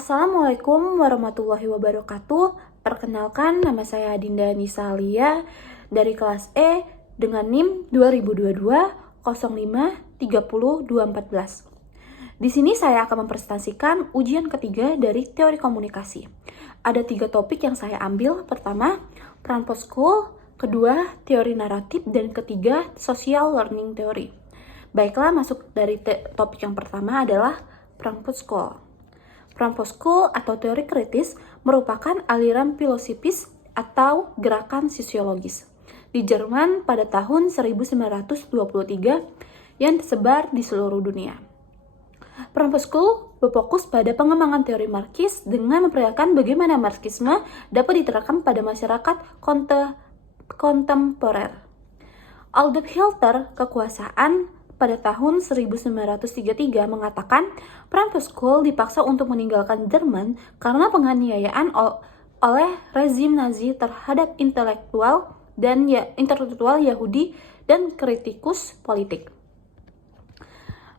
Assalamualaikum warahmatullahi wabarakatuh. Perkenalkan, nama saya Dinda Nisalia dari kelas E dengan NIM 2022 05 30 214. Di sini saya akan mempresentasikan ujian ketiga dari teori komunikasi. Ada 3 topik yang saya ambil. Pertama, peran post-school, kedua, teori naratif, dan ketiga, social learning theory. Baiklah, masuk dari topik yang pertama adalah peran post-school. Peran post-school atau teori kritis merupakan aliran filosofis atau gerakan sosiologis di Jerman pada tahun 1923 yang tersebar di seluruh dunia. Peran post-school berfokus pada pengembangan teori Marxis dengan memperlihatkan bagaimana Marxisme dapat diterapkan pada masyarakat kontemporer. Adolf Hitler kekuasaan pada tahun 1933 mengatakan peran post-school dipaksa untuk meninggalkan Jerman karena penganiayaan oleh rezim Nazi terhadap intelektual Yahudi dan kritikus politik.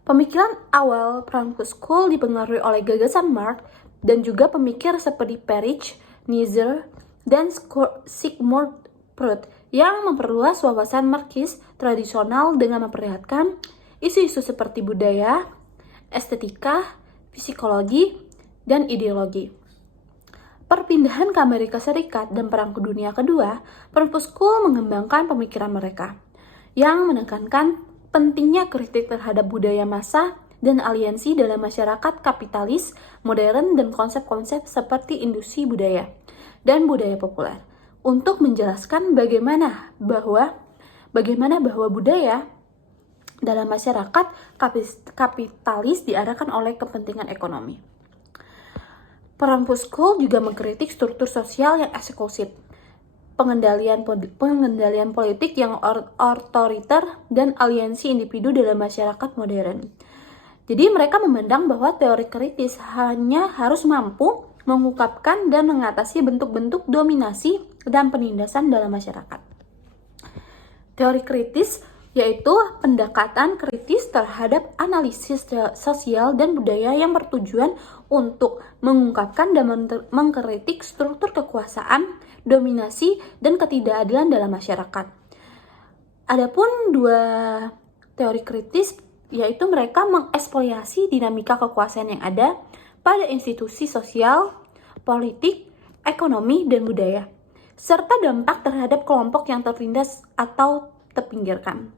Pemikiran awal peran post-school dipengaruhi oleh gagasan Marx dan juga pemikir seperti Friedrich Nietzsche dan Sigmund Freud yang memperluas wawasan Marxis tradisional dengan memperlihatkan isu-isu seperti budaya, estetika, psikologi, dan ideologi. Perpindahan ke Amerika Serikat dan Perang Dunia Kedua, peran post-school mengembangkan pemikiran mereka yang menekankan pentingnya kritik terhadap budaya massa dan aliansi dalam masyarakat kapitalis modern dan konsep-konsep seperti industri budaya dan budaya populer untuk menjelaskan bagaimana bahwa budaya dalam masyarakat kapitalis diarahkan oleh kepentingan ekonomi. Peran post-school juga mengkritik struktur sosial yang eksklusif, pengendalian politik yang otoriter, dan aliansi individu dalam masyarakat modern. Jadi mereka memandang bahwa teori kritis hanya harus mampu mengungkapkan dan mengatasi bentuk-bentuk dominasi dan penindasan dalam masyarakat. Teori kritis yaitu pendekatan kritis terhadap analisis sosial dan budaya yang bertujuan untuk mengungkapkan dan mengkritik struktur kekuasaan, dominasi, dan ketidakadilan dalam masyarakat. Adapun dua teori kritis yaitu mereka mengeksplorasi dinamika kekuasaan yang ada pada institusi sosial, politik, ekonomi, dan budaya, serta dampak terhadap kelompok yang tertindas atau terpinggirkan.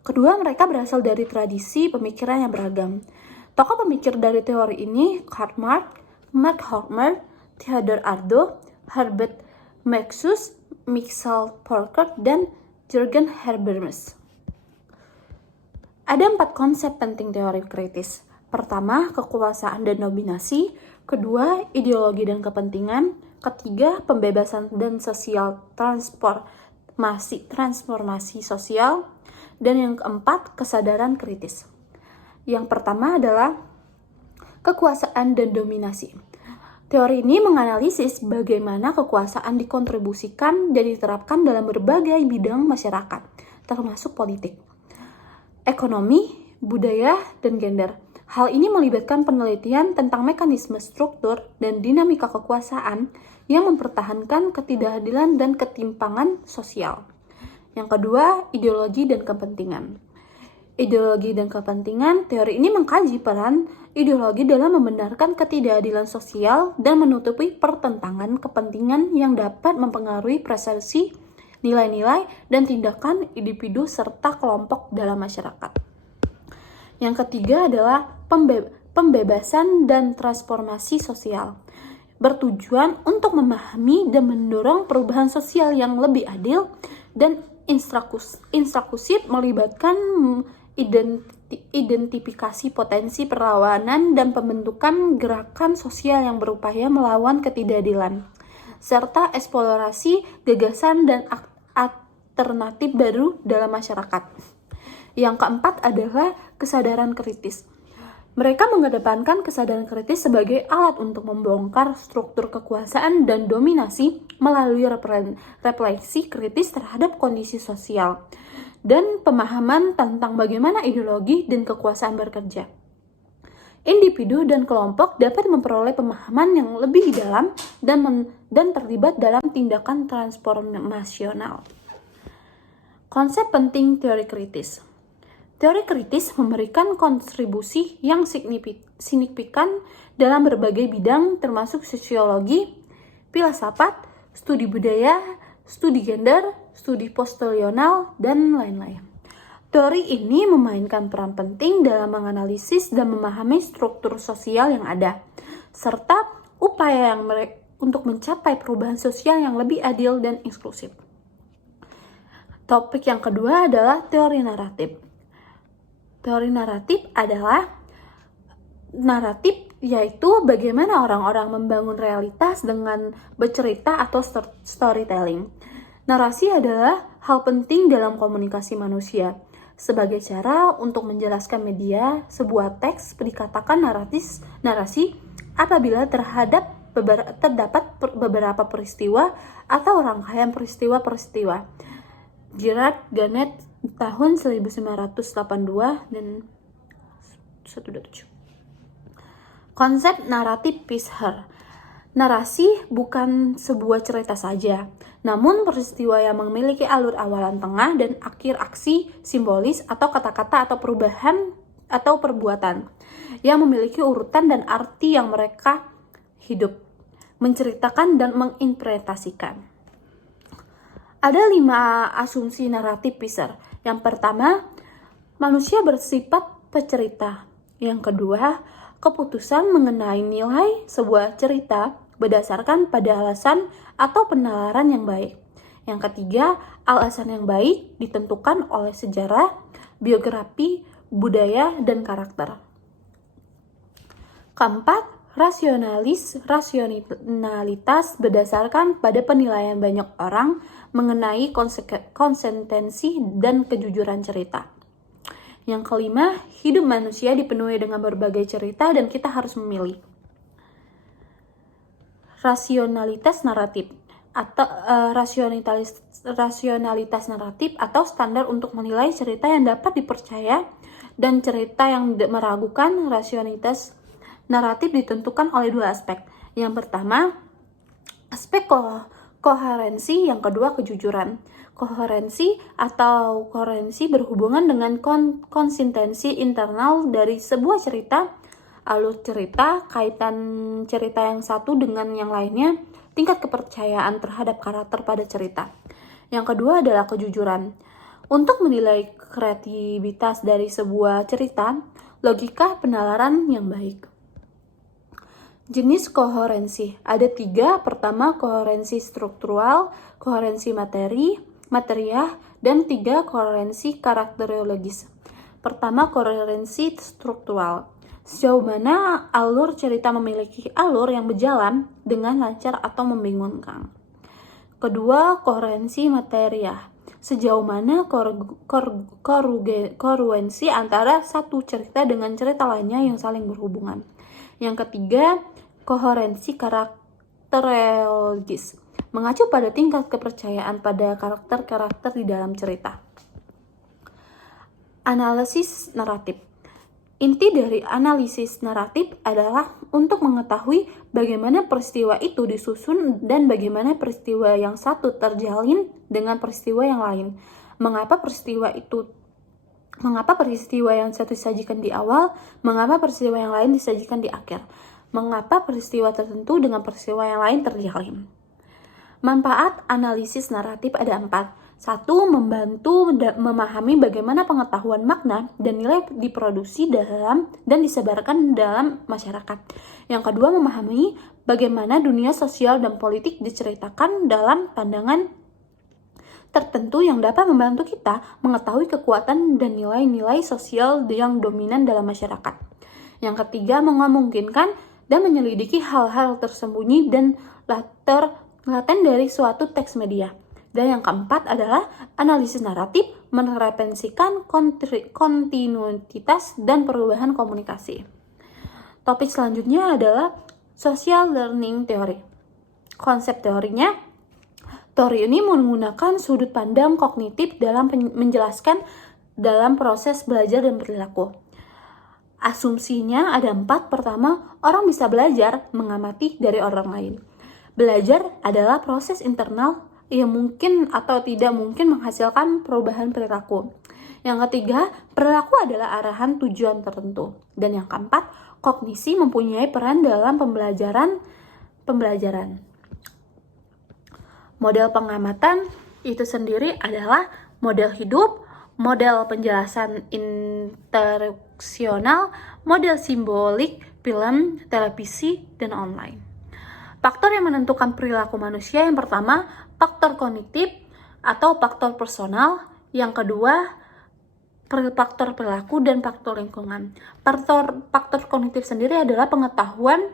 Kedua, mereka berasal dari tradisi pemikiran yang beragam. Tokoh pemikir dari teori ini Karl Marx, Max Horkheimer, Theodor Adorno, Herbert Marcuse, Michael Foucault, dan Jürgen Habermas. Ada 4 konsep penting teori kritis. Pertama, kekuasaan dan dominasi. Kedua, ideologi dan kepentingan. Ketiga, pembebasan dan sosial transformasi sosial. Dan yang keempat, kesadaran kritis. Yang pertama adalah kekuasaan dan dominasi. Teori ini menganalisis bagaimana kekuasaan dikontribusikan dan diterapkan dalam berbagai bidang masyarakat, termasuk politik, ekonomi, budaya, dan gender. Hal ini melibatkan penelitian tentang mekanisme struktur dan dinamika kekuasaan yang mempertahankan ketidakadilan dan ketimpangan sosial. Yang kedua, ideologi dan kepentingan. Ideologi dan kepentingan, teori ini mengkaji peran ideologi dalam membenarkan ketidakadilan sosial dan menutupi pertentangan kepentingan yang dapat mempengaruhi persepsi, nilai-nilai, dan tindakan individu serta kelompok dalam masyarakat. Yang ketiga adalah pembebasan dan transformasi sosial, bertujuan untuk memahami dan mendorong perubahan sosial yang lebih adil dan instruktif, melibatkan identifikasi potensi perlawanan dan pembentukan gerakan sosial yang berupaya melawan ketidakadilan, serta eksplorasi gagasan dan alternatif baru dalam masyarakat. Yang keempat adalah kesadaran kritis. Mereka mengedepankan kesadaran kritis sebagai alat untuk membongkar struktur kekuasaan dan dominasi melalui refleksi kritis terhadap kondisi sosial dan pemahaman tentang bagaimana ideologi dan kekuasaan bekerja. individu dan kelompok dapat memperoleh pemahaman yang lebih dalam dan terlibat dalam tindakan transformasional. Konsep penting teori kritis. Teori kritis memberikan kontribusi yang signifikan dalam berbagai bidang termasuk sosiologi, filsafat, studi budaya, studi gender, studi postkolonial, dan lain-lain. Teori ini memainkan peran penting dalam menganalisis dan memahami struktur sosial yang ada, serta upaya untuk mencapai perubahan sosial yang lebih adil dan inklusif. Topik yang kedua adalah teori naratif. Teori naratif adalah naratif, yaitu bagaimana orang-orang membangun realitas dengan bercerita atau storytelling. Narasi adalah hal penting dalam komunikasi manusia. Sebagai cara untuk menjelaskan media, sebuah teks dikatakan narasi apabila terdapat beberapa peristiwa atau rangkaian peristiwa-peristiwa. Gerard Gannett tahun 1982 dan 127. Konsep naratif Pisher. Narasi bukan sebuah cerita saja, namun peristiwa yang memiliki alur awalan, tengah, dan akhir aksi simbolis atau kata-kata atau perubahan atau perbuatan yang memiliki urutan dan arti yang mereka hidup, menceritakan dan menginterpretasikan. Ada 5 asumsi naratif Pisher. Yang pertama, manusia bersifat pecerita. Yang kedua, keputusan mengenai nilai sebuah cerita berdasarkan pada alasan atau penalaran yang baik. Yang ketiga, alasan yang baik ditentukan oleh sejarah, biografi, budaya, dan karakter. Keempat, rasionalitas berdasarkan pada penilaian banyak orang mengenai konsistensi dan kejujuran cerita. Yang kelima, hidup manusia dipenuhi dengan berbagai cerita dan kita harus memilih. Rasionalitas naratif atau rasionalitas naratif atau standar untuk menilai cerita yang dapat dipercaya dan cerita yang meragukan. Rasionalitas naratif ditentukan oleh 2 aspek. Yang pertama, aspek koherensi, yang kedua kejujuran. Koherensi berhubungan dengan konsistensi internal dari sebuah cerita, alur cerita, kaitan cerita yang satu dengan yang lainnya, tingkat kepercayaan terhadap karakter pada cerita. Yang kedua adalah kejujuran. Untuk menilai kreativitas dari sebuah cerita, logika penalaran yang baik. Jenis koherensi ada 3. Pertama, koherensi struktural, koherensi materiah, dan 3, koherensi karakterologis. Pertama, koherensi struktural. Sejauh mana alur cerita memiliki alur yang berjalan dengan lancar atau membingungkan. Kedua, koherensi materiah. Sejauh mana kongruensi antara satu cerita dengan cerita lainnya yang saling berhubungan. Yang ketiga, koherensi karakterologis, mengacu pada tingkat kepercayaan pada karakter-karakter di dalam cerita. Analisis naratif. Inti dari analisis naratif adalah untuk mengetahui bagaimana peristiwa itu disusun dan bagaimana peristiwa yang satu terjalin dengan peristiwa yang lain. Mengapa peristiwa yang satu disajikan di awal, mengapa peristiwa yang lain disajikan di akhir. Mengapa peristiwa tertentu dengan peristiwa yang lain terjalin. Manfaat analisis naratif ada 4. 1. Membantu memahami bagaimana pengetahuan makna dan nilai diproduksi dalam dan disebarkan dalam masyarakat. Yang kedua, memahami bagaimana dunia sosial dan politik diceritakan dalam pandangan tertentu yang dapat membantu kita mengetahui kekuatan dan nilai-nilai sosial yang dominan dalam masyarakat. Yang ketiga, memungkinkan dan menyelidiki hal-hal tersembunyi dan laten dari suatu teks media. Dan yang keempat adalah analisis naratif mereferensikan kontinuitas dan perubahan komunikasi. Topik selanjutnya adalah social learning theory. Konsep teorinya, teori ini menggunakan sudut pandang kognitif dalam menjelaskan dalam proses belajar dan perilaku. Asumsinya ada 4. Pertama, orang bisa belajar mengamati dari orang lain. Belajar adalah proses internal yang mungkin atau tidak mungkin menghasilkan perubahan perilaku. Yang ketiga, perilaku adalah arahan tujuan tertentu. Dan yang keempat, kognisi mempunyai peran dalam pembelajaran. Model pengamatan itu sendiri adalah model hidup, model penjelasan instruksional, model simbolik, film, televisi, dan online. Faktor yang menentukan perilaku manusia yang pertama, faktor kognitif atau faktor personal. Yang kedua, faktor perilaku dan faktor lingkungan. Faktor kognitif sendiri adalah pengetahuan,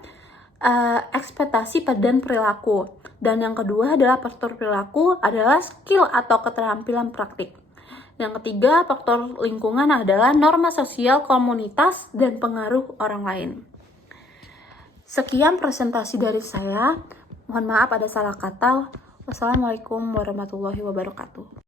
ekspektasi dan perilaku. Dan yang kedua adalah faktor perilaku adalah skill atau keterampilan praktik. Yang ketiga, faktor lingkungan adalah norma sosial komunitas dan pengaruh orang lain. Sekian presentasi dari saya. Mohon maaf ada salah kata. Wassalamualaikum warahmatullahi wabarakatuh.